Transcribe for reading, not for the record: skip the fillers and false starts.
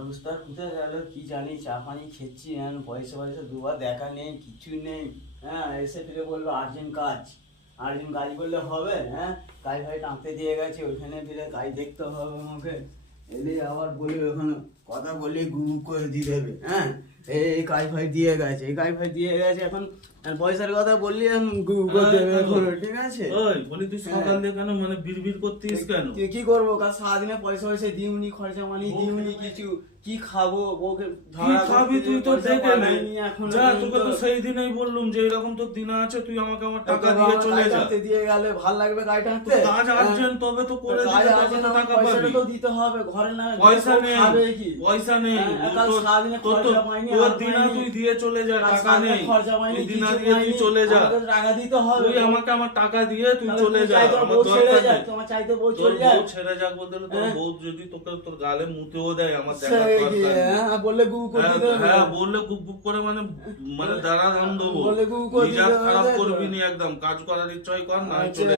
রোজগার কোথায় গেল কি জানি, চা পানি খেচ্ছি, পয়সা পয়সা দুবার দেখা নেই, কিছু নেই। হ্যাঁ, এসে ফিরে বললো আর্জেন্ট কাজ, আর্জেন্ট কাজ বললে হবে? হ্যাঁ, কাজ ভাই টাঁকতে দিয়ে গেছে, ওইখানে ফিরে কাজ দেখতে হবে আমাকে। এলে আবার বলি ওখানে কথা বললে গুরু করে দিয়ে দেবে। হ্যাঁ, এই কাজ ভাই দিয়ে গেছে, এই কাজ ভাই দিয়ে গেছে, এখন পয়সার কথা বললি গুরু করে দেবে এখন, ঠিক আছে? ওই বলি তুই সকাল দিয়ে কেন মানে বিড়বিড় করতিস কেন? তুই কি করবো, কাল সারাদিনে পয়সা পয়সা দিউনি, খরচা মানি দিউনি, কিছু কি খাবো ওকে? কি খাবি তুই তো দেখে নে। এখন যা, তোকে তো সেই দিনই বললুম যে এরকম তোর দিন আছে, তুই আমাকে আমার টাকা দিয়ে চলে যা। দিয়ে গেলে ভাল লাগবে গাড়িটা হাঁটতে? কাজ আর্জেন্ট তবে তো করে দিলে তবে তো টাকা পাবি। তো দিতে হবে, ঘরে না পয়সা নেই, খাবে কি? পয়সা নেই। কাল সারাদিনে খরচা পাইনি, তোর দিনা তুই দিয়ে চলে যা, টাকা নেই। খরচা পাইনি, তুই দিনা কিছু দিয়ে তুই পাইনি, চলে যা। আমাকে টাকা দিতে হবে। তুই আমাকে আমার টাকা দিয়ে তুই তাহলে চলে তুই যা, চাইতো আমার বউ ছেড়ে দরকার যাক, নেই। তোমার চাইতো বউ তোর চলে যাক। বউ ছেড়ে যাক বলতে হলে তোর বউ যদি তোকে তোর গালে মুতেও দেয়, আমার দেখার সেই দরকার গিয়ে, নেই। হ্যাঁ, বললে গু করে দিতে হবে। হ্যাঁ, বললে গুপ গুপ করে মানে দাঁড়া ধান দেবো। বললে গু করে মিজাজ দিতে হবে, খারাপ তাই তো? করবি নি একদম, কাজ করার ইচ্ছা হয় কর, না হয় আচ্ছা। চলে